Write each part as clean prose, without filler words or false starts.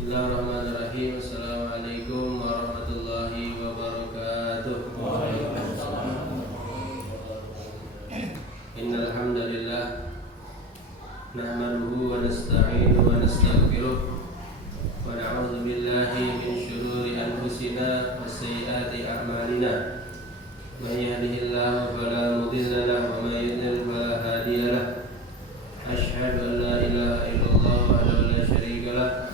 Bismillahirrahmanirrahim. Assalamualaikum warahmatullahi wabarakatuh. Innal hamdalillah nahmaduhu wa nasta'inuhu wa nastaghfiruh wa na'udzu billahi min shururi anfusina wa sayyiati a'malina. May yahdihillahu fala mudilla lahu wa may yudlil fala hadiya lahu. Asyhadu an la ilaha illallah wahdahu la syarika lahu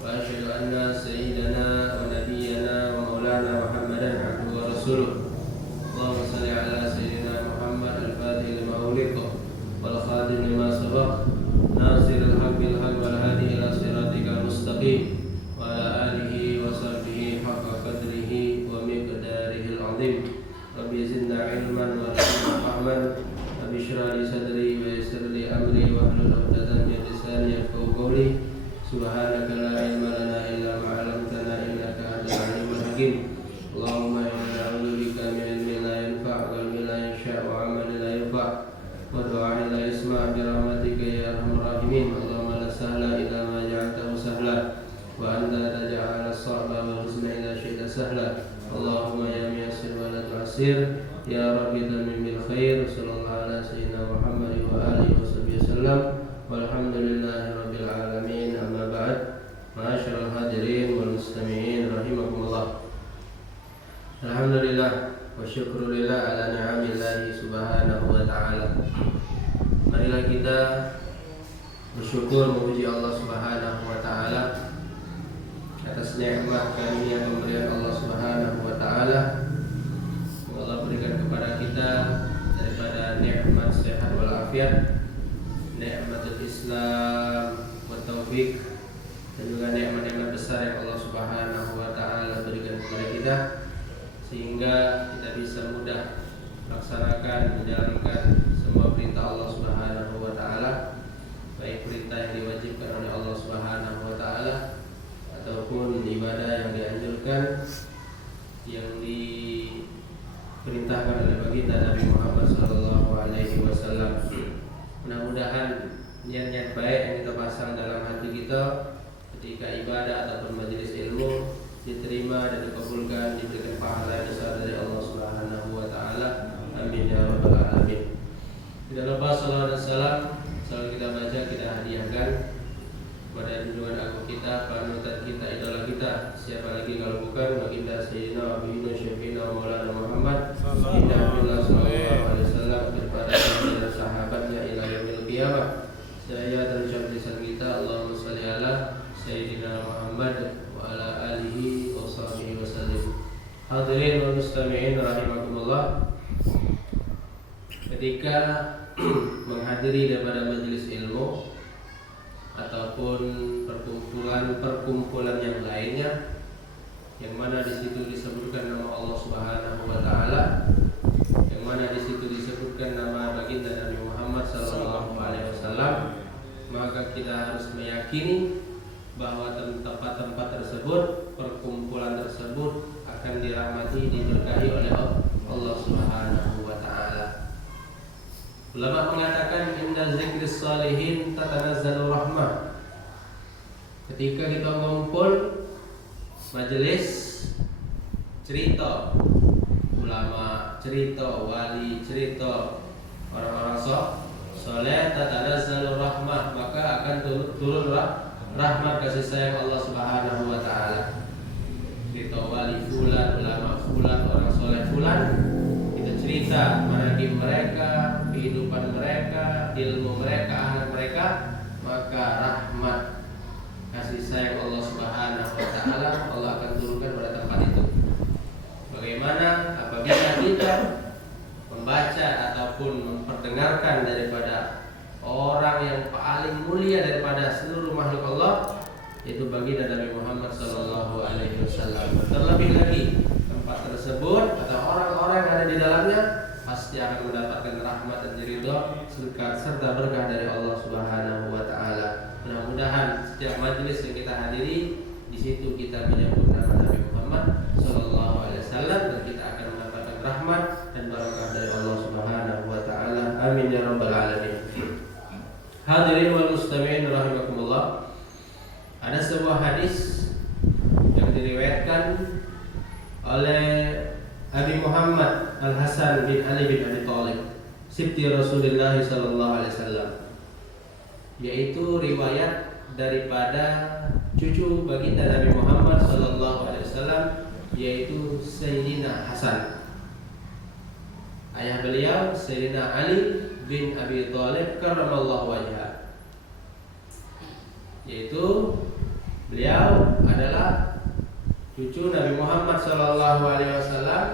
wa asyhadu anna sayyidana wa nabiyyana wa maulana Muhammadan abduhu wa rasuluh. Allahumma shalli ala sayyidina Muhammad al-fatih lima ughliqa wal khatim lima sabaq nasiril haqqi bil haqqi wal hadi ila siratikal mustaqim wa ala alihi wa sahbihi haqqa qadrihi wa miqdarihil azim. Rabbi zidna ilman wa fahman. Rabbi shrah li sadri wa yassir li amri wa hlul 'uqdatam min lisani yafqahu qawli. Subhanaka la ilma lana illa ma 'allamtana innaka antal alimul hakim. Allahumma inna na'udzu bika min ilmin la yanfa' wa ilmin la yansha' wa 'amalin la yarfa' wa du'a'in la yasma' bi rahmatika ya arhamar rahimin. Allahumma la sahla illa ma ja'altahu sahla wa anta taj'alus as-sa'ba wal huzna idza syi'ta sahla. Allahumma ya muyassir wa la tu'assir ya rabbi tamim bil khair. Sallallahu ala sayyidina Muhammad wa alihi wasallam. Walhamdulillahi rabbil alamin. Amma ba'd. Ma'asyiral hadirin wal mustami'in rahimakumullah. Alhamdulillah wa syukrulillah ala ni'amillahi subhanahu wa ta'ala. Marilah kita bersyukur memuji Allah subhanahu wa ta'ala atas nikmat karunia pemberian Allah subhanahu wa ta'ala. Allah berikan kepada kita daripada nikmat sehat walafiat, nikmatul Islam wa taufik, dan juga nikmat-nikmat besar yang Allah subhanahu wa ta'ala berikan kepada kita, sehingga kita bisa mudah melaksanakan, menjalankan semua perintah Allah subhanahu wa ta'ala, baik perintah yang diwajibkan oleh Allah subhanahu wa ta'ala ataupun ibadah yang dianjurkan, yang diperintahkan oleh baginda Nabi Muhammad sallallahu alaihi wasallam. Mudah-mudahan niat-niat baik yang kita pasang dalam hati kita ketika ibadah ataupun majelis ilmu diterima dan dikabulkan, diberikan pahala yang besar dari Allah Subhanahu wa taala. Amin ya rabbal alamin. Tidak lupa salawat dan salam selalu kita baca, kita hadiahkan kepada junjungan agung kita, panutan kita, idola kita. Siapa lagi kalau bukan baginda Sayyidina wa Habibina Syafi'ina wa Maulana Muhammad sallallahu alaihi wasallam, kepada para sahabatnya ila yaumil qiyamah. Saya terucap lisan kita, Allahumma shalli ala Sayyidina Muhammad wa ala alihi wa sahbihi wasallim. Hadirin wa mustami'in rahimakumullah. Ketika menghadiri daripada majelis ilmu ataupun perkumpulan yang lainnya, yang mana di situ disebutkan nama Allah Subhanahu wa taala, yang mana di situ disebutkan nama baginda Nabi Muhammad sallallahu alaihi wasallam, maka kita harus meyakini bahwa tempat-tempat tersebut, perkumpulan tersebut akan dirahmati, diberkahi oleh Allah Subhanahu wa taala. Ulama mengatakan inna zikris salihin tatanazzalu rahmah. Ketika kita ngumpul majelis cerita ulama, cerita wali, cerita orang-orang soleh, tatanazzalu rahmah, maka akan turun rahmat kasih sayang Allah Subhanahu wa taala. Cerita wali fulan, ulama fulan, orang soleh fulan, kita cerita manaqib mereka, kehidupan mereka, ilmu mereka, ahlak mereka, maka rahmat kasih sayang Allah Subhanahu wa taala Allah akan turunkan pada tempat itu. Bagaimana apabila kita membaca ataupun memperdengarkan daripada orang yang paling mulia daripada seluruh makhluk Allah, yaitu baginda Nabi Muhammad sallallahu alaihi wasallam. Terlebih lagi tempat tersebut atau orang-orang yang ada di dalamnya pasti akan mendapatkan rahmat dan ridha serta berkah dari Allah Subhanahu wa taala. Mudah-mudahan setiap majelis yang kita hadiri, di situ kita menyebut nama Nabi Muhammad sallallahu alaihi wasallam, dan kita akan mendapatkan rahmat dan barakah dari Allah Subhanahu wa taala. Amin ya rabbal alamin. Hadirin wal mustami'in rahimakumullah. Ada sebuah hadis yang diriwayatkan oleh Abi Muhammad Al-Hasan bin Ali bin Abi Thalib, sibti Rasulullah sallallahu alaihi wasallam, yaitu riwayat daripada cucu baginda Nabi Muhammad sallallahu alaihi wasallam, yaitu Sayyidina Hasan. Ayah beliau Sayyidina Ali bin Abi Thalib karramallahu wajhah, yaitu beliau adalah cucu Nabi Muhammad sallallahu alaihi wasallam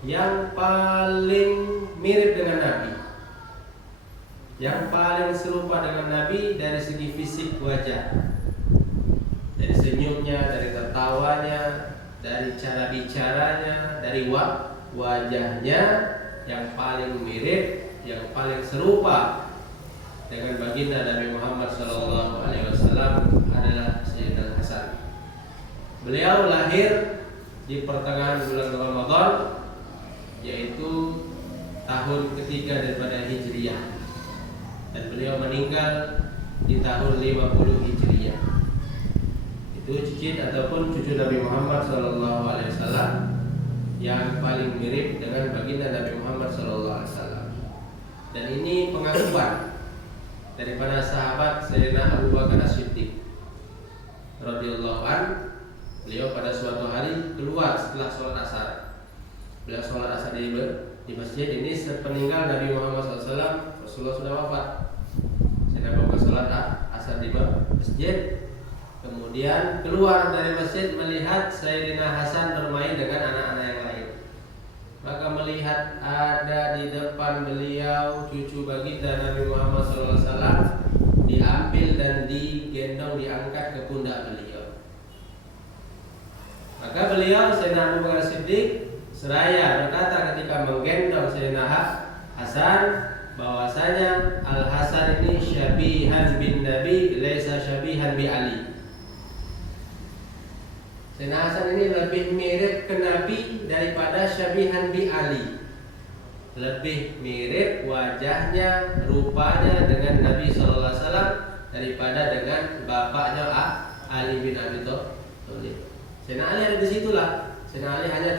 yang paling mirip dengan Nabi, yang paling serupa dengan Nabi dari segi fisik wajah, dari senyumnya, dari tertawanya, dari cara bicaranya, dari wajahnya, yang paling mirip, yang paling serupa dengan baginda Nabi Muhammad sallallahu alaihi wasallam adalah Sayyidina Hasan. Beliau lahir di pertengahan bulan Ramadan, yaitu tahun ketiga daripada Hijriyah, dan beliau meninggal di tahun 50 Hijriyah. Itu cicit ataupun cucu Nabi Muhammad sallallahu alaihi wasallam yang paling mirip dengan baginda Nabi Muhammad sallallahu alaihi wasallam. Dan ini pengakuan daripada sahabat Sayyidina Abu Bakar As-Siddiq radhiyallahu an. Beliau pada suatu hari keluar setelah sholat asar. Beliau sholat asar di masjid ini sepeninggal Nabi Muhammad SAW. Rasulullah sudah wafat. Sayyidina Abu Bakar sholat asar di masjid, kemudian keluar dari masjid melihat Sayyidina Hasan bermain dengan anak-anak yang lain. Maka melihat ada di depan beliau cucu baginda Nabi Muhammad SAW, diambil dan digendong, diangkat ke pundak beliau. Maka beliau Sayyidina Abu Bakar Siddiq seraya berkata ketika menggendong Sayyidina Hasan, bahwasanya Al Hasan ini syabihan bin Nabi, laisa syabihan bi Ali. Sayyidina Hasan ini lebih mirip ke Nabi daripada syabihan bi Ali. Lebih mirip wajahnya, rupanya dengan Nabi sallallahu alaihi wasallam daripada dengan bapaknya Ali bin Abi Thalib. Sayyidina Ali ada di situlah. Sayyidina Ali hanya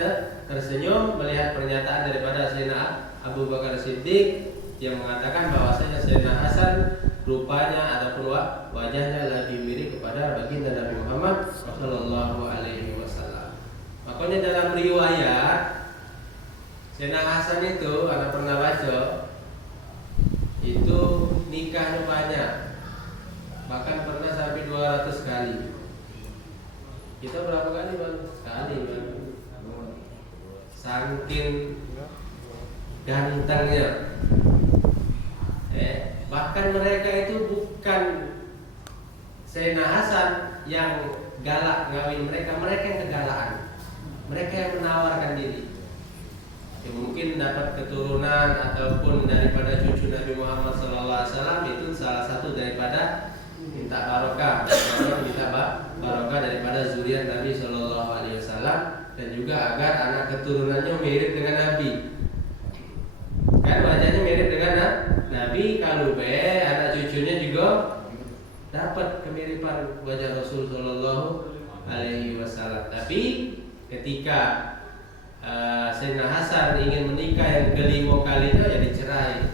tersenyum melihat pernyataan daripada Sayyidina Abu Bakar Siddiq yang mengatakan bahwasanya Sayyidina Hasan rupanya ataupun wajahnya lebih mirip kepada baginda Nabi Muhammad sallallahu alaihi wasallam. Makanya dalam riwayat Sayyidina Hasan itu, Anda pernah baca, itu nikahnya banyak, bahkan pernah sampai 200 kali. Kita berapa kali bang? Sekali bang. Saking gantengnya. Bahkan mereka itu bukan Sayyidina Hasan yang galak ngawin mereka, mereka yang kegalakan. Mereka yang menawarkan diri. Ya, mungkin dapat keturunan ataupun daripada cucu Nabi Muhammad SAW, itu salah satu daripada minta barokah, minta barokah daripada zuriat Nabi Shallallahu Alaihi Wasallam, dan juga agar anak keturunannya mirip dengan Nabi. Kan wajahnya mirip dengan Nabi, kalau anak cucunya juga dapat kemiripan wajah Rasul Shallallahu Alaihi Wasallam. Tapi ketika Sayyidina Hasan ingin menikah yang kelima kalinya, ya dicerai.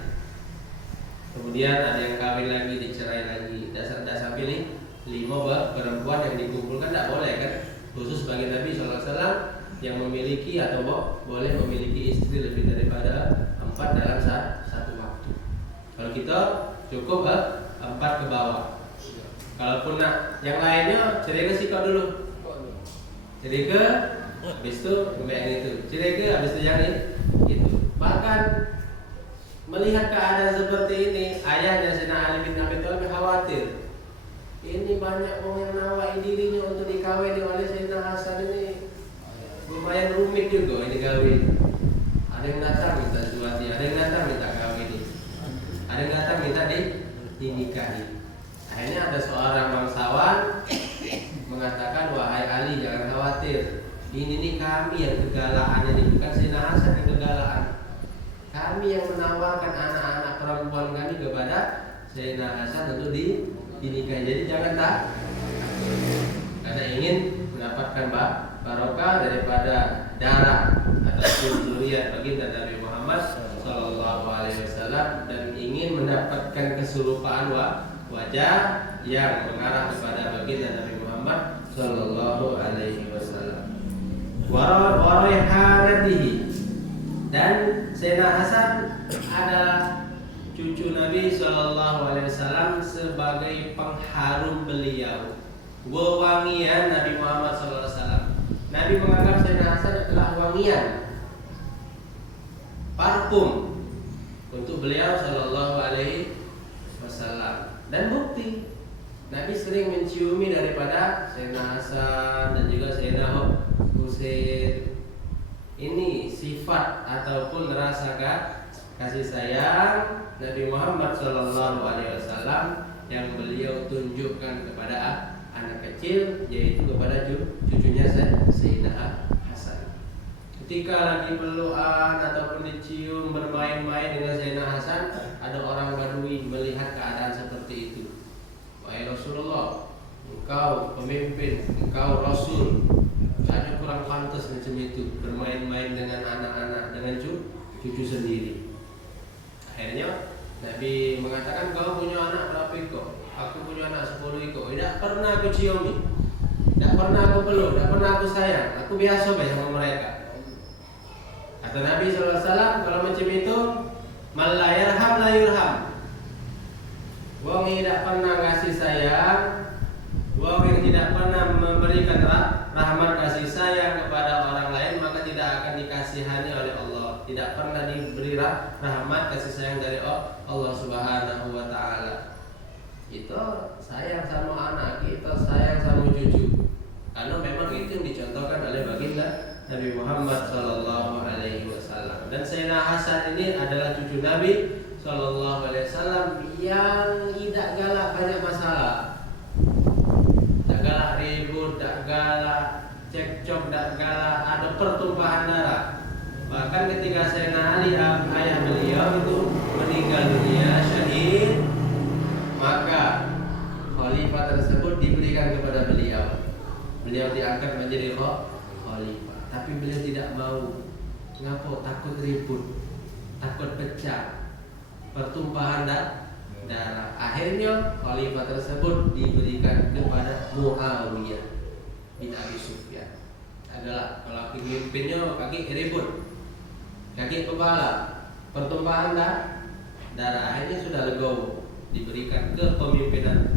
Kemudian ada yang kawin lagi, dicerai lagi. Tidak sampai 5 perempuan yang dikumpulkan, tidak boleh kan? Khusus bagi Nabi SAW yang memiliki atau boleh memiliki istri lebih daripada 4 dalam satu waktu. Kalau kita cukup 4 ke bawah. Kalaupun yang lainnya cerai ke sikap dulu. Cerai ke, habis itu yang itu. Cerai ke, habis itu yang itu. Bahkan melihat keadaan seperti ini, ayahnya Sayyidina Ali bin Abi Thalib khawatir. Ini banyak orang yang nawai dirinya untuk dikawin oleh Sayyidina Hasan ini, lumayan rumit juga ini kawin. Ada yang datang minta suati, ada yang datang minta kawin, ada yang datang minta dinikahi. Akhirnya ada seorang bangsawan mengatakan, wahai Ali, jangan khawatir. Ini nih kami yang kegalakan, ini bukan Sayyidina Hasan yang kegalakan. Kami yang menawarkan anak-anak perempuan kami kepada Sayyidina Hasan untuk dinikahi. Jadi jangan ingin mendapatkan barokah daripada darah ataupun zuriat baginda Nabi Muhammad sallallahu alaihi wasallam dan ingin mendapatkan keserupaan wajah yang mengarah kepada baginda Nabi Muhammad sallallahu alaihi wasallam. Wa raihanatihi, dan Sayyidina Hasan adalah cucu Nabi sallallahu alaihi wasallam sebagai pengharum beliau, wewangian Nabi Muhammad sallallahu alaihi wasallam. Nabi menganggap Sayyidina Hasan adalah wangian, parfum untuk beliau sallallahu alaihi wasallam. Dan bukti Nabi sering menciumi daripada Sayyidina Hasan dan juga Sayyidina Husain. Ini sifat ataupun rasa kasih sayang Nabi Muhammad sallallahu alaihi wasallam yang beliau tunjukkan kepada anak kecil, yaitu kepada cucunya Sayyidina Hasan. Ketika lagi pelukan ataupun dicium bermain-main dengan Sayyidina Hasan, ada orang Badui melihat keadaan seperti itu. Wahai Rasulullah, engkau pemimpin, engkau Rasul, hanya kurang pantas macam itu bermain-main dengan anak-anak, dengan cucu sendiri. Akhirnya Nabi mengatakan, kau punya anak berapa ekor? Aku punya anak 10 ekor. Tidak pernah aku ciumi, tidak pernah aku peluk, tidak pernah aku sayang. Aku biasa sama mereka. Kata Nabi SAW, kalau macam itu, man la yarham la yurham. Wong yang tidak pernah kasih sayang, wong yang tidak pernah memberikan rahmat kasih sayang kepada orang lain, maka tidak akan dikasihani oleh Allah. Tidak pernah diberi rahmat kasih sayang dari Allah Subhanahu wa taala. Itu sayang sama anak kita, sayang sama cucu. Karena memang itu yang dicontohkan oleh baginda Nabi Muhammad sallallahu alaihi wasallam. Dan Sayyidina Hasan ini adalah cucu Nabi sallallahu alaihi wasallam yang tidak galak banyak masalah. Tak galak ribut, tak galak cekcok, tak galak ada pertumpahan darah. Bahkan ketika Sayyidina Ali ayah beliau itu meninggal dunia syahid, maka khalifah tersebut diberikan kepada beliau. Beliau diangkat menjadi khalifah, tapi beliau tidak mau. Kenapa? Takut ribut, takut pecah, pertumpahan darah. Akhirnya khalifah tersebut diberikan kepada Muawiyah bin Abi Sufyan. Adalah kalau pemimpinnya kaki ribut, kaki kepala, pertumpahan darah. Akhirnya sudah legowo, diberikan kepemimpinan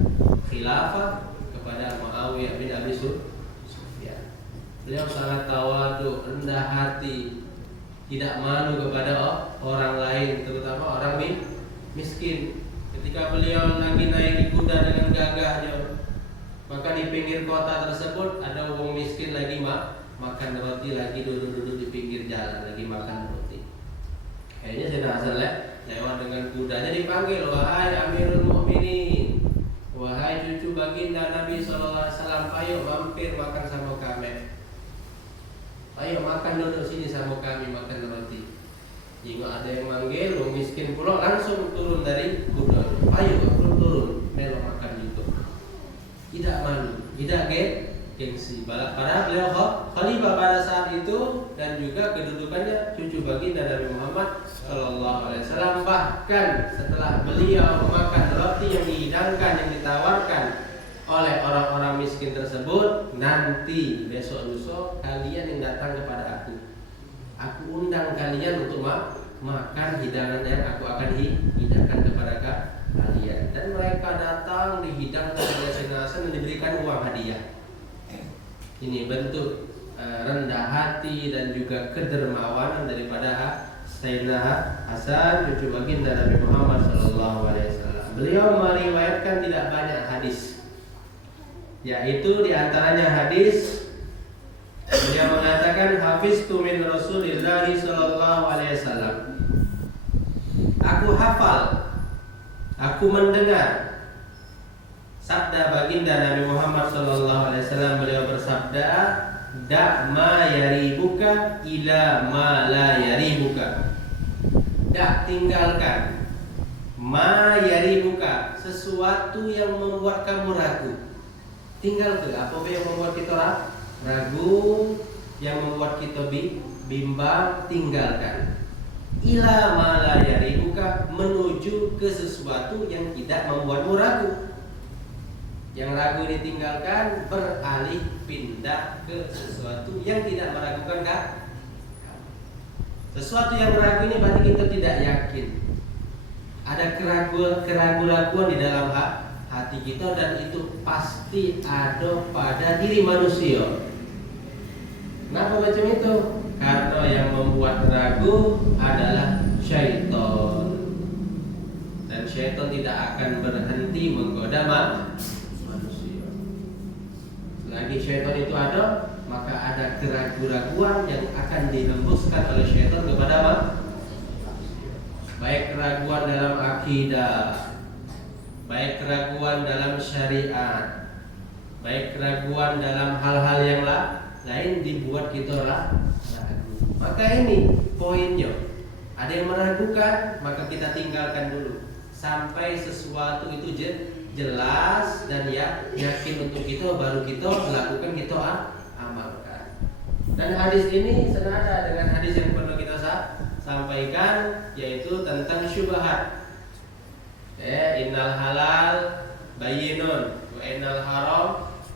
khilafah kepada Muawiyah bin Abi Sufyan. Beliau sangat tawadu, rendah hati, tidak malu kepada orang lain, terutama orang miskin. Ketika beliau lagi naik kuda dengan gagahnya, maka di pinggir kota tersebut ada orang miskin lagi makan roti, lagi duduk-duduk di pinggir jalan lagi makan roti. Akhirnya Sayyidina Hasan lewat dengan kudanya, dipanggil, wahai Amirul Mukminin, wahai cucu baginda Nabi sallallahu alaihi wasallam, ayo mampir makan sama kami. Ayo makan duduk sini sama kami makan roti. Jika ada yang manggil, orang miskin pula langsung turun dari kuda. Ayo turun, melok makan itu. Tidak malu, tidak gengsi. Padahal beliau khalifah pada saat itu dan juga kedudukannya cucu baginda Nabi Muhammad sallallahu alaihi wasallam. Bahkan setelah beliau memakan roti yang dihidangkan, yang ditawarkan oleh orang-orang miskin tersebut, nanti besok lusa kalian yang datang kepada aku undang kalian untuk makan hidangan yang aku akan hidangkan kepada kalian. Dan mereka datang dihidangkan oleh Sayyidina Hasan dan diberikan uang hadiah. Ini bentuk rendah hati dan juga kedermawanan daripada Sayyidina Hasan, cucu baginda Nabi Muhammad sallallahu alaihi wasallam. Beliau meriwayatkan tidak banyak hadis, yaitu diantaranya hadis beliau mengatakan, hafiztu min Rasulillah sallallahu alaihi wasallam. Aku hafal, aku mendengar sabda baginda Nabi Muhammad sallallahu alaihi wasallam. Beliau bersabda, da' ma yaribuka ila ma la yaribuka. Da' tinggalkan ma yaribuka, sesuatu yang membuat kamu ragu. Tinggal ke apa yang membuat kita ragu, yang membuat kita bimbang, tinggalkan. Ila ma la yaribuka, menuju ke sesuatu yang tidak membuatmu ragu. Yang ragu ini tinggalkan, beralih pindah ke sesuatu yang tidak meragukan kan? Sesuatu yang ragu ini berarti kita tidak yakin. Ada keraguan di dalam hati kita, dan itu pasti ada pada diri manusia. Kenapa macam itu? Karena yang membuat ragu adalah syaitan. Dan syaitan tidak akan berhenti menggoda manusia. Selagi syaitan itu ada, maka ada keraguan yang akan dihembuskan oleh syaitan kepada manusia. Baik keraguan dalam akidah, baik keraguan dalam syariat, baik keraguan dalam hal-hal yang lain dibuat kita ragu. Maka ini poinnya. Ada yang meragukan, maka kita tinggalkan dulu sampai sesuatu itu jelas dan yakin untuk kita, baru kita lakukan, kita amalkan. Dan hadis ini senada dengan hadis yang pernah kita sampaikan, yaitu tentang syubhat. Innal halal bayyinun wa innal haram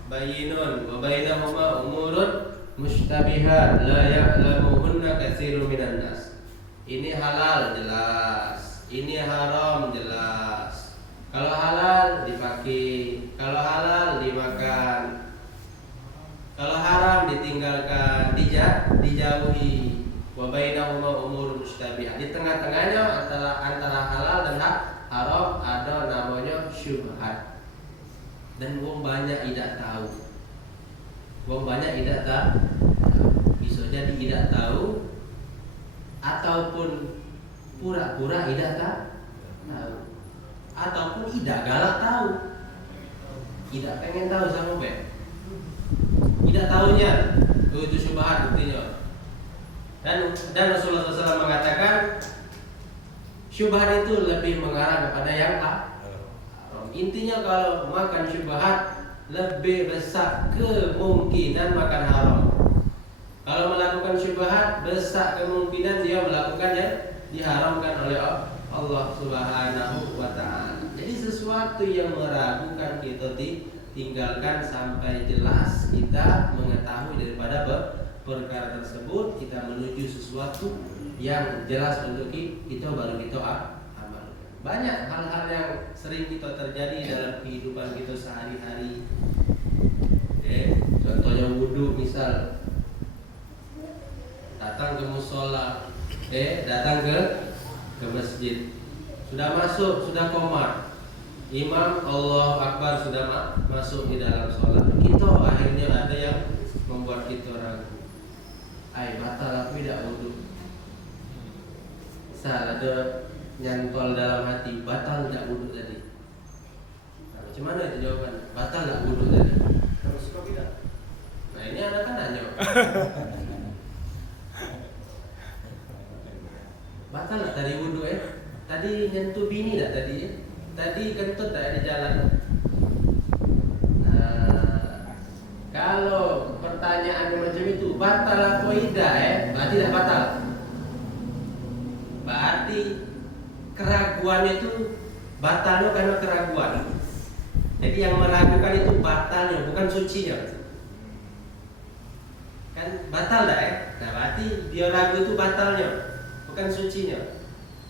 bayyinun wa bainahuma umurun mushtabihat la ya'lamuhunna katsirun minan nas. Ini halal jelas, ini haram jelas. Kalau halal dipakai, kalau halal dimakan, kalau haram ditinggalkan, dijauhi. Wa bainahuma umurun mushtabihat. Di tengah-tengahnya antara halal dan haram ada namanya syubhat. Dan wong banyak tidak tahu. Wong banyak tidak tahu. Bisa jadi tidak tahu, ataupun pura-pura tidak tahu, ataupun tidak galak tahu. Tidak pengen tahu sama tidak tahunya. Itu syubhat buktinya. Dan Rasulullah SAW mengatakan syubhat itu lebih mengarah kepada yang haram. Intinya kalau makan syubhat, lebih besar kemungkinan makan haram. Kalau melakukan syubhat, besar kemungkinan dia melakukan yang diharamkan oleh Allah Subhanahu wa ta'ala. Jadi sesuatu yang meragukan kita tinggalkan sampai jelas kita mengetahui daripada perkara tersebut, kita menuju sesuatu yang jelas untuk kita, baru kita amalkan. Banyak hal-hal yang sering kita terjadi dalam kehidupan kita sehari-hari. Contohnya wudu, misal datang ke musola, datang ke masjid, sudah masuk, sudah qomat, imam Allahu Akbar sudah masuk di dalam sholat, kita akhirnya ada yang membuat kita ragu. Batal aku tidak wudu. Misal ada nyantol dalam hati, batal tidak wudu tadi. Nah, macam mana itu jawabannya? Batal tidak wudu tadi? Terus kok tidak? Nah, ini anak kan nanya. Batal tak tadi wudu Tadi nyentuh bini tak tadi Tadi kentut tak di jalan. Nah, kalau pertanyaan macam itu, batal apa tidak berarti tidak batal. Berarti keraguan itu batalnya karena keraguan. Jadi yang meragukan itu batalnya, bukan sucinya. Kan batal dah Nah, berarti dia ragu itu batalnya, bukan sucinya.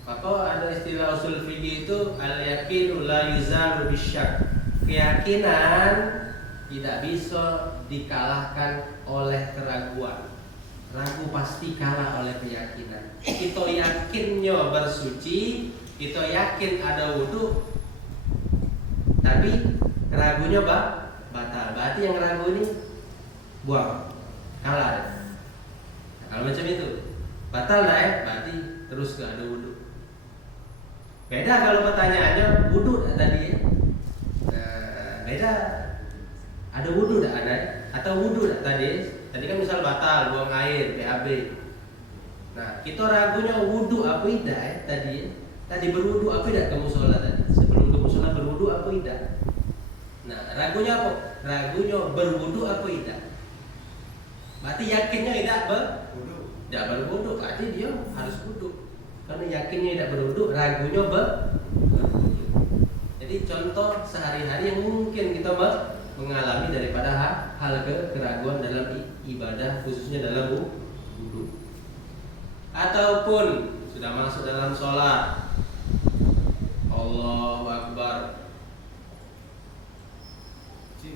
Maka ada istilah usul fikih itu al-yaqinu la yuzalu bisyak. Keyakinan tidak bisa dikalahkan oleh keraguan. Ragu pasti kalah oleh keyakinan. Kita yakinnya bersuci, kita yakin ada wudu, tapi ragunya batal. Berarti yang ragu ini buang, kalah. Nah, kalau macam itu batal berarti terus gak ada wudu. Beda kalau pertanyaannya wudu tadi beda. Ada wudu tak ada? Atau wudu tak tadi? Tadi kan misal batal, buang air, BAB. Nah, kita ragunya wudu apa tidak tadi? Tadi berwudu apa tidak ke musola tadi? Sebelum ke musola berwudu apa tidak? Nah, ragunya apa? ragunya berwudu apa tidak? Berarti yakinnya tidak berwudu, berarti dia harus wudu. Karena yakinnya tidak berwudu, ragunya berwudu. Jadi contoh sehari-hari yang mungkin kita mengalami daripada hal keraguan dalam ibadah, khususnya dalam wudu. Ataupun sudah masuk dalam sholat, Allahu Akbar.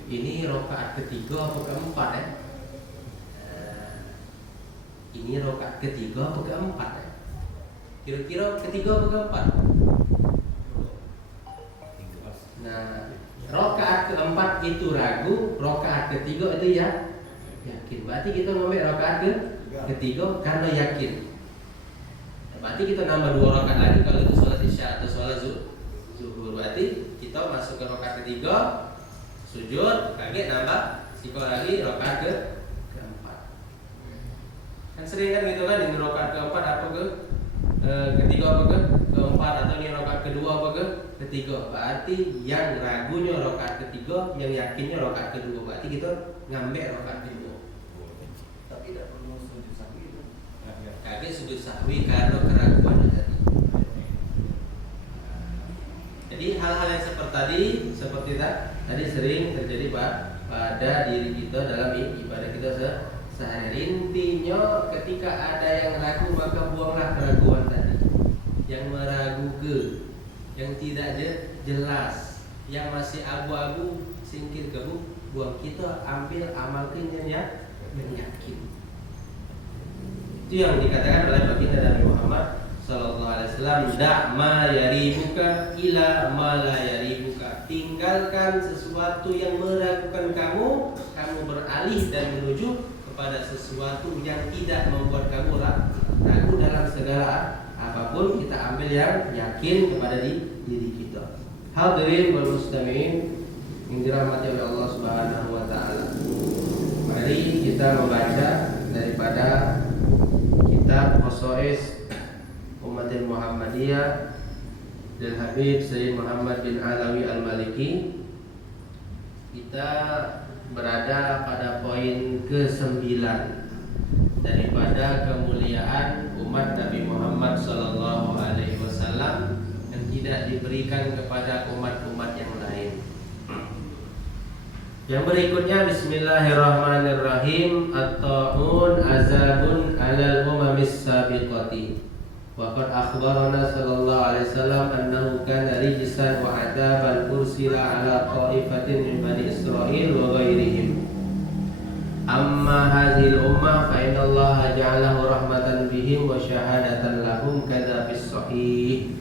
Ini rakaat ketiga apa keempat ya? Ini rakaat ketiga apa keempat ya? Kira-kira ketiga apa keempat? Nah, rakaat keempat itu ragu, rakaat ketiga itu ya yakin. Berarti kita ngambil rakaat ketiga karena yakin. Berarti kita nambah 2 rakaat lagi kalau itu sholat isya atau sholat zuhur. Berarti kita masuk ke rakaat ketiga, sujud, kaget nambah siko lagi rakaat keempat. Kan sering kan gitu kan, ini rakaat keempat apa ketiga apa keempat, atau ini rakaat kedua apa ketiga. Berarti yang ragunya rakaat ketiga, yang yakinnya rakaat kedua. Berarti kita ngambil rakaat kedua. Tapi tidak perlu sujud sahwi itu. Kaget sujud sahwi karena keraguan tadi. Jadi hal-hal yang seperti tadi sering terjadi pada diri kita dalam ibadah kita sehari. Intinya ketika ada yang ragu, maka buanglah keraguan tadi. Yang meragukan, yang tidak jelas, yang masih abu-abu, singkir ke buang. Kita ambil amalkan yang yakin. Itu yang dikatakan oleh baginda Nabi Muhammad sallallahu alaihi wasallam, da' ma yaribuka ila ma la yaribuka. Tinggalkan sesuatu yang meragukan kamu beralih dan menuju kepada sesuatu yang tidak membuat kamu ragu dalam segala apapun. Kita ambil yang yakin kepada diri kita. Hadirin wal mustami'in yang dirahmati oleh Allah Subhanahu wa taala. Mari kita membaca daripada kitab Khosais Umatil Muhammadiyah dan Habib Sayyid Muhammad bin Alawi Al-Maliki. Kita berada pada poin ke-9 daripada kemuliaan umat Nabi Muhammad sallallahu alaihi wasallam yang tidak diberikan kepada umat-umat yang lain. Yang berikutnya, bismillahirrahmanirrahim. At-ta'un azabun 'alal umamis sabiqati. Wa qad akhbarana sallallahu alaihi wasallam annahu kana rijsan wa 'adaban ursila 'ala ta'ifatin min bani Israil wa ghairihim. Amma hadhil ummah fa inna Allah ja'alahu rahmatan bihim wa syahadatan lahum kadza fis sahih.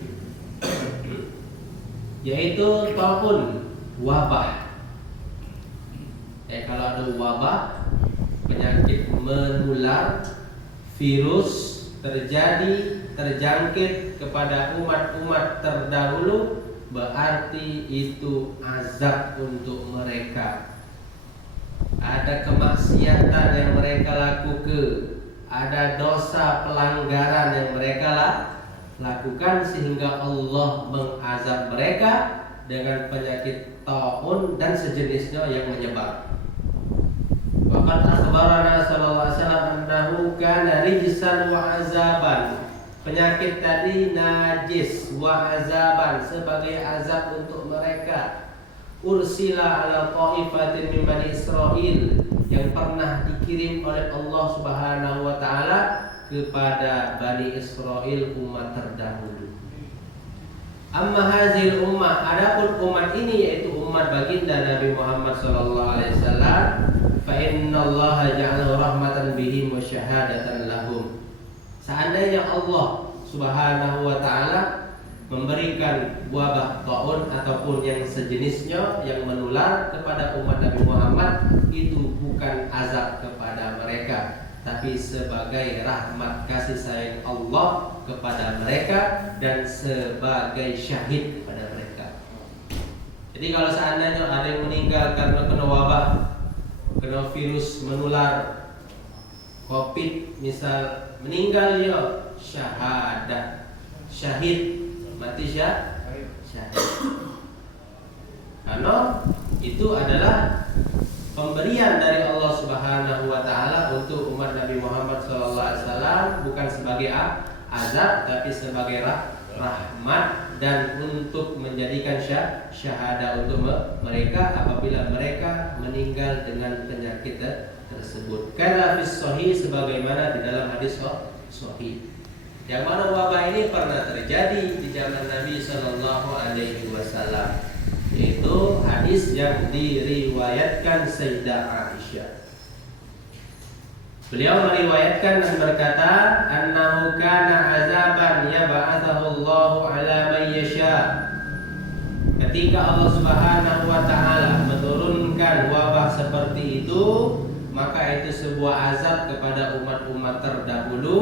Yaitu ta'un, wabah. Kalau ada wabah, penyakit menular, virus terjangkit kepada umat-umat terdahulu, berarti itu azab untuk mereka. Ada kemaksiatan yang mereka lakukan, ada dosa pelanggaran yang mereka lakukan, sehingga Allah mengazab mereka dengan penyakit ta'un dan sejenisnya yang menyebar. Waqad akhbarana sallallahu alaihi wasallam annahu kana rijsan wa azaban. Penyakit tadi najis wa azaban, sebagai azab untuk mereka. Ursila ala ta'ifatin min bani Israil, yang pernah dikirim oleh Allah Subhanahu wa taala kepada Bani Israil, umat terdahulu. Amma hazil ummah, adapun umat ini yaitu umat baginda Nabi Muhammad sallallahu alaihi wasallam, fa innallaha ja'alahu rahmatan bihim wa syahadatan lahum. Seandainya Allah Subhanahu wa taala memberikan wabah taun ataupun yang sejenisnya yang menular kepada umat Nabi Muhammad, itu bukan azab kepada mereka, tapi sebagai rahmat kasih sayang Allah kepada mereka dan sebagai syahid kepada mereka. Jadi kalau seandainya ada yang meninggal karena kena wabah, kena virus menular, COVID misal, meninggal ya syahadah, syahid, mati syahid. Karena itu adalah pemberian dari Allah Subhanahu wa taala untuk umat Nabi Muhammad SAW, bukan sebagai azab tapi sebagai rahmat, dan untuk menjadikan syahadah untuk mereka apabila mereka meninggal dengan penyakit tersebut. Karena fis sahih, sebagaimana di dalam hadis sahih, yang mana wabah ini pernah terjadi di zaman Nabi Sallallahu Alaihi Wasallam, yaitu hadis yang diriwayatkan Sayyidah Aisyah. Beliau meriwayatkan dan berkata, annahu kana azaban yab'atsahu Allahu ala man yasha. Ketika Allah Subhanahu wa taala menurunkan wabah seperti itu, maka itu sebuah azab kepada umat-umat terdahulu.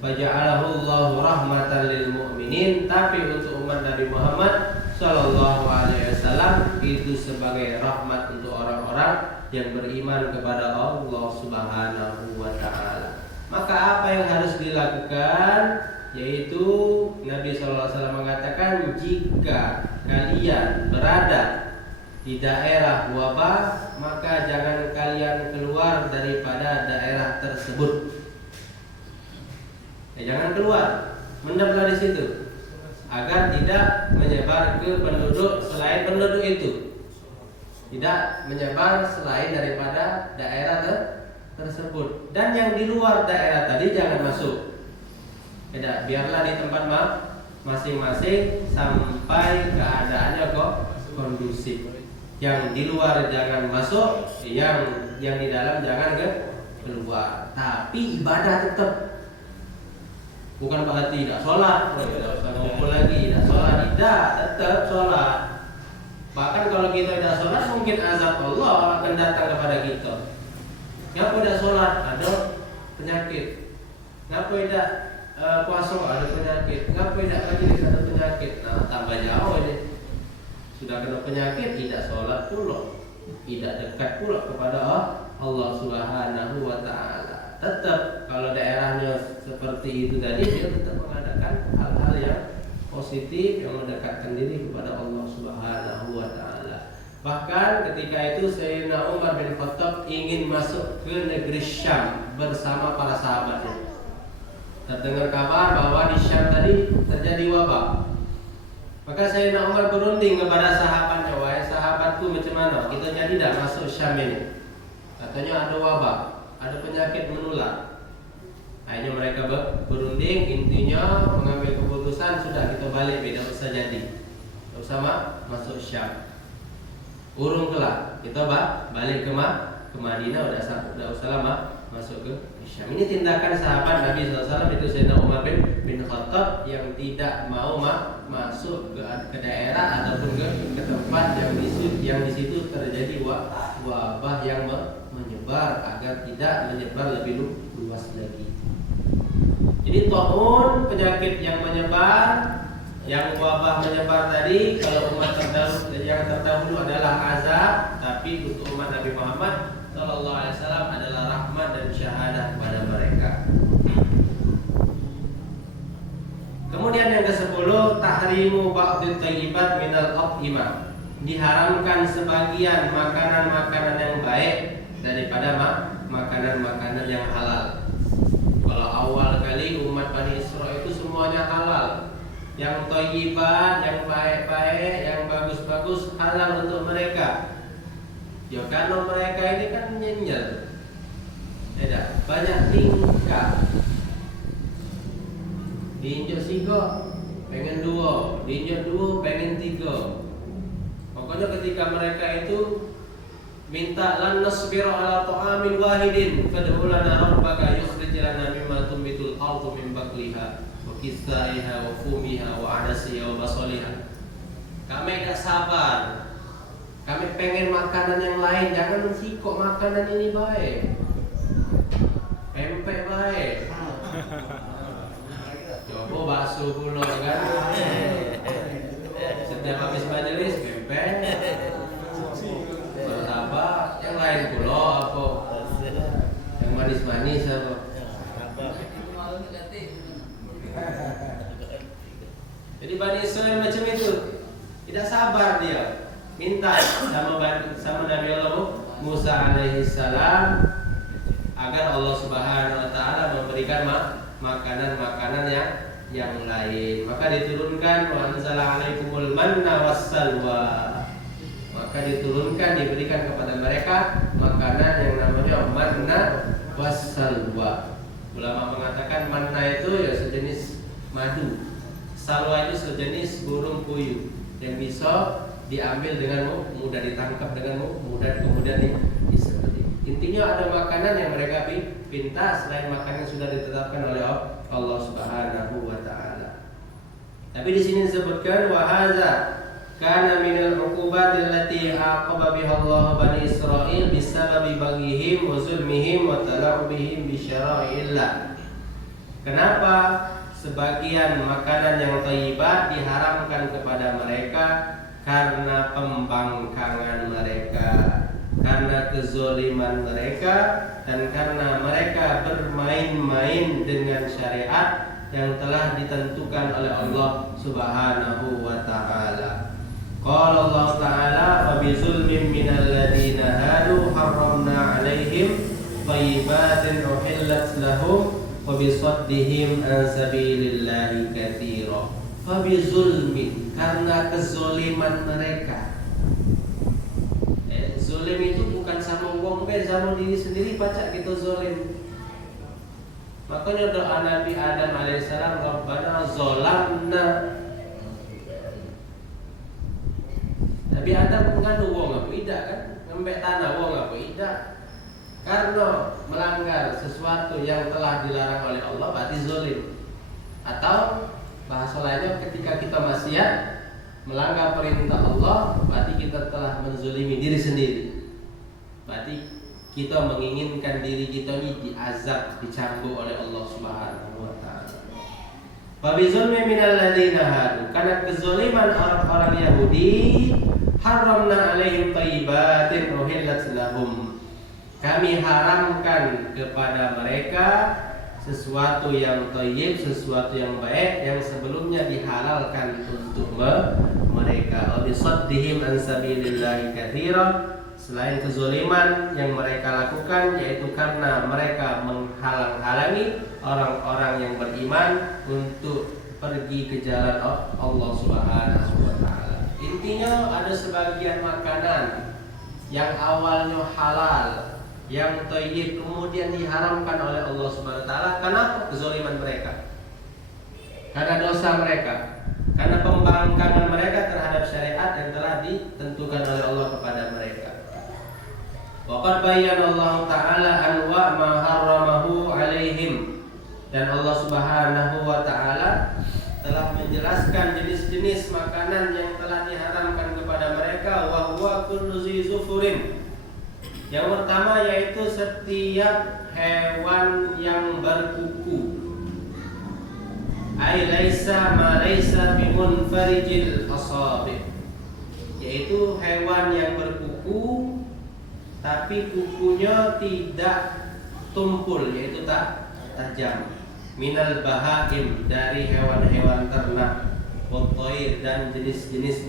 Faja'alahu Allahu rahmatan lil mu'minin, tapi untuk umat Nabi Muhammad sallallahu alaihi wasallam itu sebagai rahmat untuk orang-orang yang beriman kepada Allah Subhanahu wa taala. Maka apa yang harus dilakukan? Yaitu Nabi sallallahu alaihi wasallam mengatakan, jika kalian berada di daerah wabah, maka jangan kalian keluar daripada daerah tersebut. Jangan keluar, mendaplah di situ, agar tidak menyebar ke penduduk selain penduduk itu, tidak menyebar selain daripada daerah tersebut. Dan yang di luar daerah tadi jangan masuk. Tidak, biarlah di tempat masing-masing sampai keadaannya kondusif. Yang di luar jangan masuk, yang di dalam jangan keluar. Tapi ibadah tetap. Bukan berarti tidak sholat, tidak usah ngumpul lagi, tidak sholat, tidak, tetap sholat. Bahkan kalau kita tidak sholat, mungkin azab Allah akan datang kepada kita. Ngapa tidak sholat? Ada penyakit. Ngapa tidak puasa? Ada penyakit. Ngapa tidak majelis? Ada penyakit. Nah, tambah jauh ini. Sudah kena penyakit, tidak sholat pula, tidak dekat pula kepada Allah Subhanahu wa taala. Tetap kalau daerahnya seperti itu tadi, dia tetap mengadakan hal-hal yang positif yang mendekatkan diri kepada Allah Subhanahu wa taala. Bahkan ketika itu Sayyidina Umar bin Khattab ingin masuk ke negeri Syam bersama para sahabatnya. Terdengar kabar bahwa di Syam tadi terjadi wabah. Maka Sayyidina Umar berunding kepada sahabatnya, wahai sahabatku, macam mana kita jadi tidak masuk Syam ini? Katanya ada wabah, ada penyakit menular. Akhirnya mereka berunding, intinya mengambil keputusan, sudah kita balik, tidak usah jadi, tidak usah masuk Syam. Urung kelak kita balik ke Madinah, udah usah lama masuk ke Syam. Ini tindakan sahabat Nabi SAW, itu Sayyidina Umar bin Khattab, yang tidak mau masuk ke daerah ataupun ke tempat yang di situ terjadi wabah yang menyebar, agar tidak menyebar lebih luas lagi. Jadi taun, penyakit yang menyebar, yang wabah menyebar tadi, kalau umat yang terdahulu adalah azab, tapi untuk umat Nabi Muhammad sallallahu alaihi wasallam adalah rahmat dan syahadah kepada mereka. Kemudian yang ke-10, tahrimu ba'dit thayyibat minal at'imah. Diharamkan sebagian makanan-makanan yang baik daripada makanan-makanan yang halal. Kalau awal kali umat Bani Israil itu semuanya halal. Yang thayyibat, yang baik-baik, yang bagus-bagus halal untuk mereka. Ya karena mereka ini kan nyenyel, tidak banyak tingkah. Diinjak 3 pengen 2, diinjak 2 pengen 3. Pokoknya ketika mereka itu minta, lan nasbiru ala ta'amin wahidin fad'u lana rabbaka yukhrij lana mimma tumbitul ardu min baqliha wa qithaiha wa fumiha wa adasiha wa basaliha. Kami tidak sabar, kami pengen makanan yang lain, jangan sih kok makanan ini baik, pempek baik. Coba bakso pula kan, setiap habis majelis pempek. Bertambah yang lain pula apa? Yang manis-manis apa? Jadi Bani Israil macam itu, tidak sabar dia, minta sama Nabi Allah Musa alaihi salam agar Allah Subhanahu wa taala memberikan makanan-makanan yang lain. Maka diturunkan wa anzala alaikumul manna wassalwa. Maka diturunkan, diberikan kepada mereka makanan yang namanya manna wassalwa. Ulama mengatakan manna itu ya sejenis madu. Salwa itu sejenis burung puyuh yang bisa diambil dengan mudah, ditangkap dengan mudah, kemudian diseperti. Intinya ada makanan yang mereka pinta selain makanan yang sudah ditetapkan oleh Allah Subhanahu wa taala. Tapi di sini disebutkan wa hadza kana minal uqubatil lati aqaba biha Allah Bani Israil bisababi baghihim wa zulmihim wa tala'ubihim bi syara'illah. Kenapa sebagian makanan yang thayyibat diharamkan kepada mereka? Karena pembangkangan mereka, karena kezoliman mereka, dan karena mereka bermain-main dengan syariat yang telah ditentukan oleh Allah Subhanahu wa taala. Qala Allah taala fa bi zulmin minal ladina hadu harramna 'alaihim thayyibatin uhillat lahum wa bi saddihim an sabilillahi katsira. Fa bi zulmin, karena kezoliman mereka. Zolim itu bukan sama wong be, sama diri sendiri pacak kita zolim. Makanya doa Nabi Adam alaihissalam, Rabbana zolamna. Nabi Adam nganu wong apa tidak kan? Ngembek tanah wong apa tidak? Karena melanggar sesuatu yang telah dilarang oleh Allah berarti zolim. Atau bahasa lainnya ketika kita maksiat melanggar perintah Allah berarti kita telah menzalimi diri sendiri. Berarti kita menginginkan diri kita ini diazab, dicambuk oleh Allah Subhanahu wa taala. Wa bi zulmi minal ladzina hadu, karena kezaliman orang-orang Yahudi, haramna alaihim thayyibatin uhillat lahum. Kami haramkan kepada mereka sesuatu yang thayyib, sesuatu yang baik yang sebelumnya dihalalkan untuk mereka. Wa bisaddihim an sabilillahi katsira, selain kezaliman yang mereka lakukan yaitu karena mereka menghalang-halangi orang-orang yang beriman untuk pergi ke jalan Allah Subhanahu wa taala. Intinya ada sebagian makanan yang awalnya halal, yang thayyib kemudian diharamkan oleh Allah Subhanahu wa taala. Kenapa? Kezaliman mereka, karena dosa mereka, karena pembangkangan mereka terhadap syariat yang telah ditentukan oleh Allah kepada mereka. Waqad bayyana Allah taala anwa ma harramahu alaihim, dan Allah Subhanahu wa taala telah menjelaskan jenis-jenis makanan yang telah diharamkan kepada mereka. Wa huwa kullu zi zufurin, yang pertama yaitu setiap hewan yang berkuku. Ai laisa ma laisa bimunfarijil asabi, yaitu hewan yang berkuku tapi kukunya tidak tumpul, yaitu tak tajam. Minal bahaim, dari hewan-hewan ternak. Wat-thair, dan jenis-jenis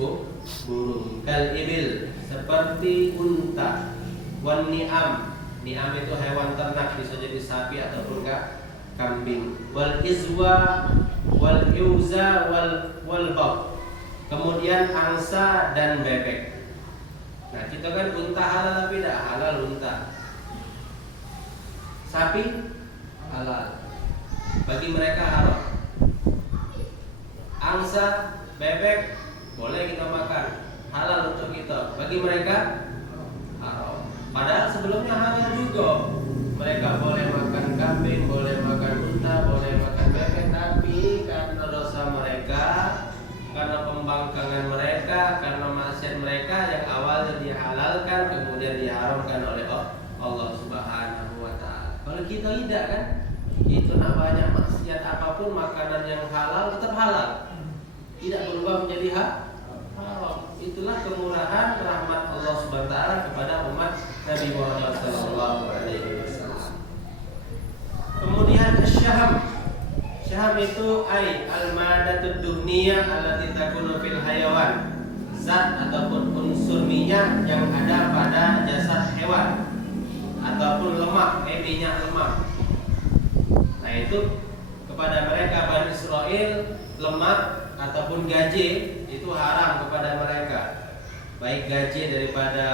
burung. Kal ibil, seperti unta. Wan ni'am, ni'am itu hewan ternak, bisa jadi sapi ataupun kambing. Wal izwa, wal iuza, wal baq. Kemudian angsa dan bebek. Nah, kita kan unta halal tapi tidak halal unta. Sapi halal, bagi mereka haram. Angsa, bebek boleh kita makan, halal untuk kita, bagi mereka haram. Padahal sebelumnya halal juga. Mereka boleh makan kambing, boleh makan unta, boleh makan bebek, tapi karena dosa mereka, karena pembangkangan mereka, karena maksiat mereka yang awalnya dihalalkan kemudian diharamkan oleh Allah Subhanahu wa taala. Kalau kita tidak kan, itu nak banyak maksiat apapun, makanan yang halal tetap halal, tidak berubah menjadi haram. Itulah kemurahan rahmat Allah Subhanahu wa taala kepada umat Nabi Muhammad sallallahu alaihi wasallam. Kemudian syaham. Syaham itu al-madatud duhniyah allati takunu fil hayawan, zat ataupun unsur unsur minyak yang ada pada jasad hewan ataupun lemak, minyak lemak. Nah itu kepada mereka Bani Israel, lemak ataupun gaji itu haram kepada mereka. Baik gaji daripada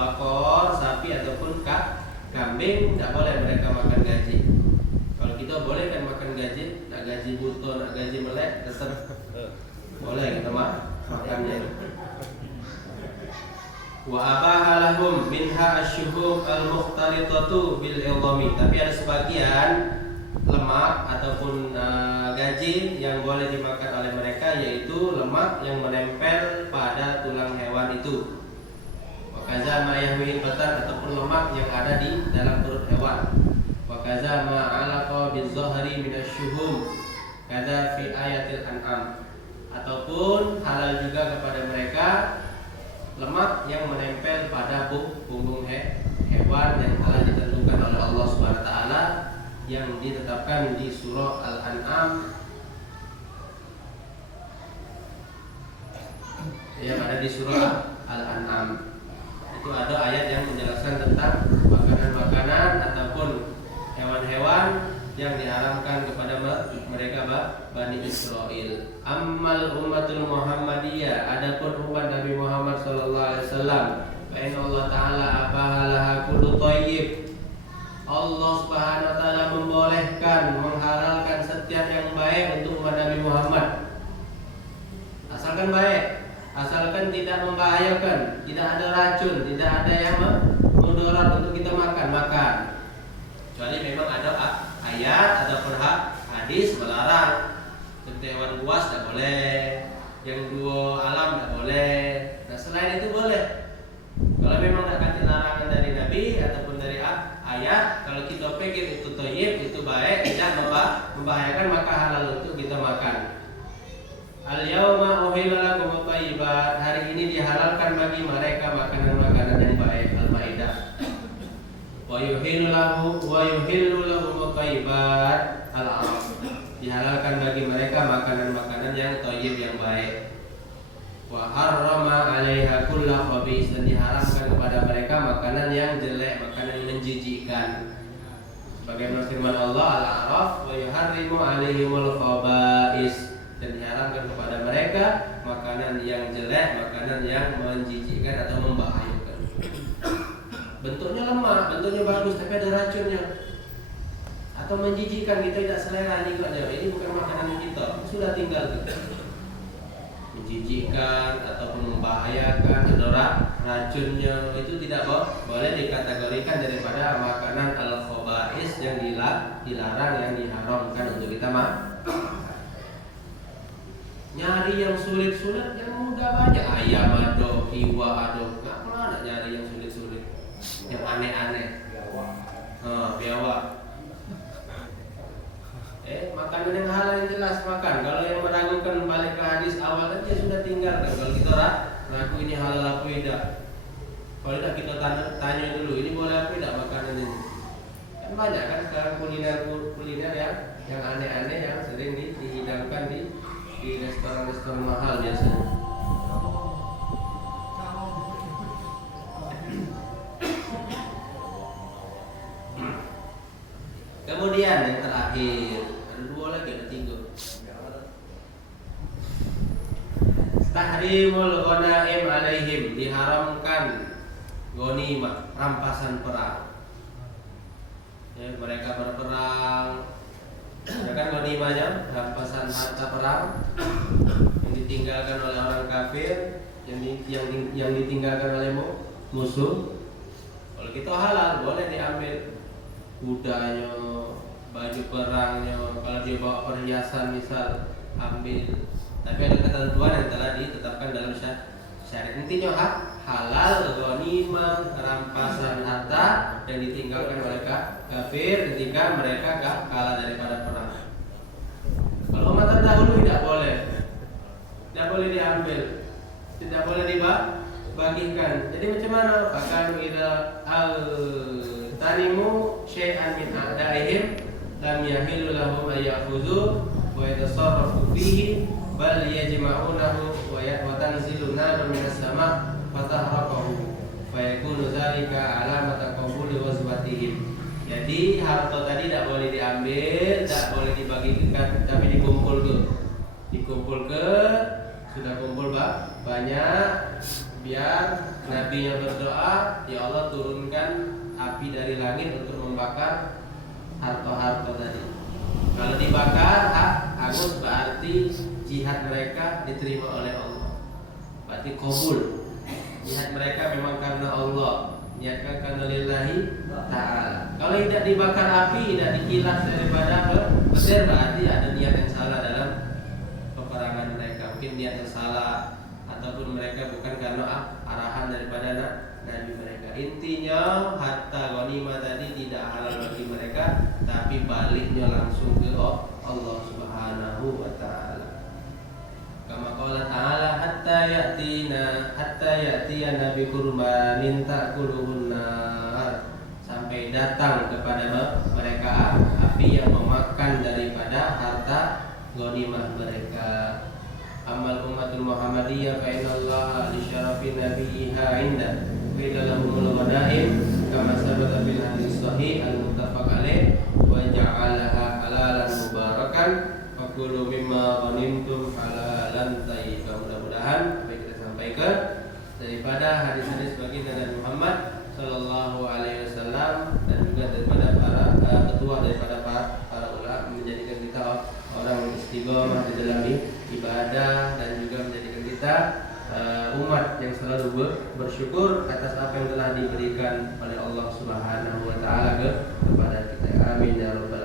bakor, sapi ataupun kambing, tidak boleh mereka makan gaji. Kalau kita boleh kan makan gaji, nak gaji buto, nak gaji melek, tetap boleh kita makannya. Wa abaha lahum minha asyuhub al-mukhtalitatu bil idhami. Tapi ada sebagian lemak ataupun gaji yang boleh dimakan oleh mereka, yaitu lemak yang menempel pada tulang hewan itu. Wa kaza ma yahwi batan, ataupun lemak yang ada di dalam perut hewan. Wa kaza ma alaqa bizahri min asyuhum kaza fi ayatil an'am. Ataupun halal juga kepada mereka lemak yang menempel pada punggung hewan yang telah ditentukan oleh Allah Subhanahu wa taala yang ditetapkan di surah Al-An'am, yang ada di surah Al-An'am. Itu ada ayat yang menjelaskan tentang makanan-makanan ataupun hewan-hewan yang diharamkan kepada mereka Bani Israel. Ammal ummatul Muhammadiyah, adapun umat Nabi Muhammad sallallahu alaihi wasallam, fa inna Allah taala abahalaha kullu thayyib. Allah Subhanahu wa taala membolehkan, menghalalkan setiap yang baik untuk umat Nabi Muhammad. Asalkan baik, asalkan tidak membahayakan, tidak ada racun, tidak ada yang mudarat untuk kita makan. Kecuali memang ada ayat ataupun hadis melarang. Seperti hewan buas tidak boleh, yang dua alam tidak boleh. Nah selain itu boleh. Kalau memang tidak kasih larangan dari Nabi ataupun dari ayat, kalau kita pikir itu thayyib, itu baik, tidak membahayakan, maka halal untuk kita makan. Al-yawma uhilla lakum thayyibat, hari ini dihalalkan bagi mereka makanan-makanan yang baik. Al-Maidah. Wa yuhillu lahum thayyibat. Al-A'raf. Dihalalkan bagi mereka makanan-makanan yang thayyib, yang baik. Wa harrama 'alaiha kulla khabith, dan diharamkan kepada mereka makanan yang jelek, makanan yang menjijikkan. Bagaimana firman Allah Al-A'raf, wa yuharrimu 'alaihimul khaba'is, dan diharamkan kepada mereka makanan yang jelek, makanan yang menjijikkan atau membahayakan. Bentuknya lemah, bentuknya bagus tapi ada racunnya atau menjijikkan, kita tidak selera juga. Ini bukan makanan kita, sudah tinggal kita. Menjijikkan ataupun membahayakan, ada racunnya, itu tidak boleh dikategorikan daripada makanan al-khaba'is yang dilarang, yang diharamkan untuk kita makan. Nyari yang sulit-sulit, yang mudah banyak. Ayam ada, iwa ada, nggak pernah ada nyari yang sulit-sulit, yang aneh-aneh. Biawak. Makanan yang halal yang jelas makan. Kalau yang meragukan balik ke hadis awal tadi, sudah tinggalkan. Kalau kita ragu ini halal apa tidak, kalau tidak kita tanya dulu, ini boleh apa tidak makanan ini. Kan banyak kan sekarang kuliner yang aneh-aneh yang sering dihidangkan di restoran-restoran mahal biasanya. Kemudian yang terakhir, ada dua lagi, ada tiga. Tahrimul ghanaim alaihim, diharamkan ghanimah, rampasan perang. Mereka berperang, ada kan ghanimahnya, rampasan harta perang yang ditinggalkan oleh orang kafir, yang ditinggalkan oleh musuh. Kalau kita halal, boleh diambil kudanya, baju perangnya, kalau dia bawa perhiasan misal, ambil. Tapi ada ketentuan yang telah ditetapkan dalam syariat. Intinya halal ghanimah, rampasan harta yang ditinggalkan oleh kafir ketika mereka kalah daripada perang. Kalau umat terdahulu tidak boleh diambil, tidak boleh dibagikan. Jadi macam mana? Bahkan idza tanimu syai'an min a'daihim lam yahillu lahum ay ya'khudhu wa yatasarrafu fihi bal yajma'unahu wa tanzilu narun minas sama' fatahraqahu fa yakunu dzalika alamata qabuli wazwatihim. Jadi harta tadi tidak boleh diambil, tidak boleh dibagikan, tapi dikumpul ke sudah kumpul banyak, biar nabinya berdoa, ya Allah turunkan api dari langit untuk membakar harta-harta tadi. Kalau dibakar hangus berarti jihad mereka diterima oleh Allah, berarti qabul. Jihad mereka memang karena Allah, niatkan karena lillahi ta'ala. Kalau tidak dibakar api, tidak dikilas daripada petir, berarti ada niat yang salah dalam peperangan mereka. Mungkin niat yang salah, ataupun mereka bukan karena arahan daripada Nabi mereka. Intinya harta ghanimah tadi tidak halal bagi mereka, tapi baliknya langsung ke Allah Subhanahu wa ta'ala. Kama qala ta'ala hatta ya'tiyana bi qurbanin ta'kuluhun nar, sampai datang kepada mereka api yang memakan daripada harta ghanimah mereka. Amal umatul Muhammadiyah fa innallaha li syarafi nabiyha 'inda wa lahumul ghanaim kama sabata bil hadis sahih al muttafaq alaih wa ja'alaha halalan mubarakan fakulu mimma ghanimtum halalan thayyiban. Mudah-mudahan apa yang kita sampaikan daripada hadis-hadis baginda Nabi Muhammad sallallahu alaihi wasallam dan juga daripada para ketua daripada para ulama menjadikan kita orang yang istiqomah di dalam ibadah dan juga menjadikan kita umat yang selalu bersyukur atas apa yang telah diberikan oleh Allah Subhanahu wa taala kepada kita. Amin ya rabbal